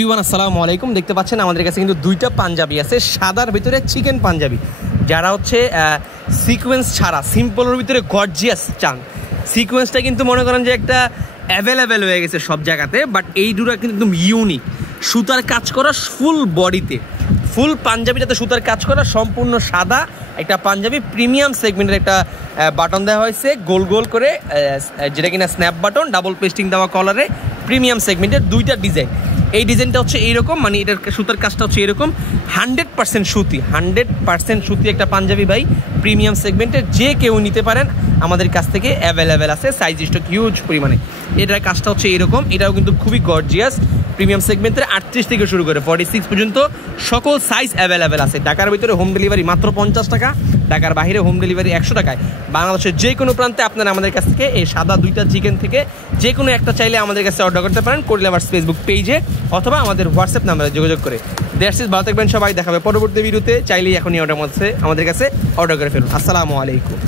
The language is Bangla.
আসসালামু আলাইকুম। দেখতে পাচ্ছেন আমাদের কাছে কিন্তু দুইটা পাঞ্জাবি আছে, সাদার ভিতরে চিকেন পাঞ্জাবি, যারা হচ্ছে সিকোয়েন্স ছাড়া সিম্পলের ভিতরে গর্জিয়াস চান। সিকোয়েন্সটা কিন্তু মনে করেন যে একটা অ্যাভেলেবেল হয়ে গেছে সব জায়গাতে, বাট এই দুটো কিন্তু একদম ইউনিক। সুতার কাজ করা ফুল বডিতে, ফুল পাঞ্জাবিটাতে সুতার কাজ করা, সম্পূর্ণ সাদা একটা পাঞ্জাবি। প্রিমিয়াম সেগমেন্টের একটা বাটন দেওয়া হয়েছে গোল গোল করে, যেটা কিনা স্ন্যাপ বাটন, ডাবল পেস্টিং দেওয়া কলারে, প্রিমিয়াম সেগমেন্টের দুইটা ডিজাইন। এই ডিজাইনটা হচ্ছে এইরকম, মানে এটার সুতার কাজটা হচ্ছে এরকম 100% সুতি, 100% সুতি একটা পাঞ্জাবি ভাই, প্রিমিয়াম সেগমেন্টের। যে কেউ নিতে পারেন, আমাদের কাছ থেকে অ্যাভেলেবেল আছে, সাইজ স্টক হিউজ পরিমাণে। এটার কাজটা হচ্ছে এরকম, এটাও কিন্তু খুবই গর্জিয়াস, প্রিমিয়াম সেগমেন্টের 38 থেকে শুরু করে 46 পর্যন্ত সকল সাইজ অ্যাভেলেবেল আছে। ঢাকার ভিতরে হোম ডেলিভারি মাত্র 50 টাকা, ঢাকার বাইরে হোম ডেলিভারি 100 টাকায়। বাংলাদেশের যে কোনো প্রান্তে আপনারা আমাদের কাছ থেকে এই সাদা দুইটা চিকেন থেকে যে কোনো একটা চাইলে আমাদের কাছে অর্ডার করতে পারেন, কোরিয়া লাভার্স ফেসবুক পেজে অথবা আমাদের হোয়াটসঅ্যাপ নাম্বারে যোগাযোগ করে। দ্যাটস ইট, ভালো থাকবেন সবাই, দেখাবে পরবর্তী ভিডিওতে। চাইলেই এখনই আমাদের কাছে অর্ডার করে ফেলুন। আসসালামু আলাইকুম।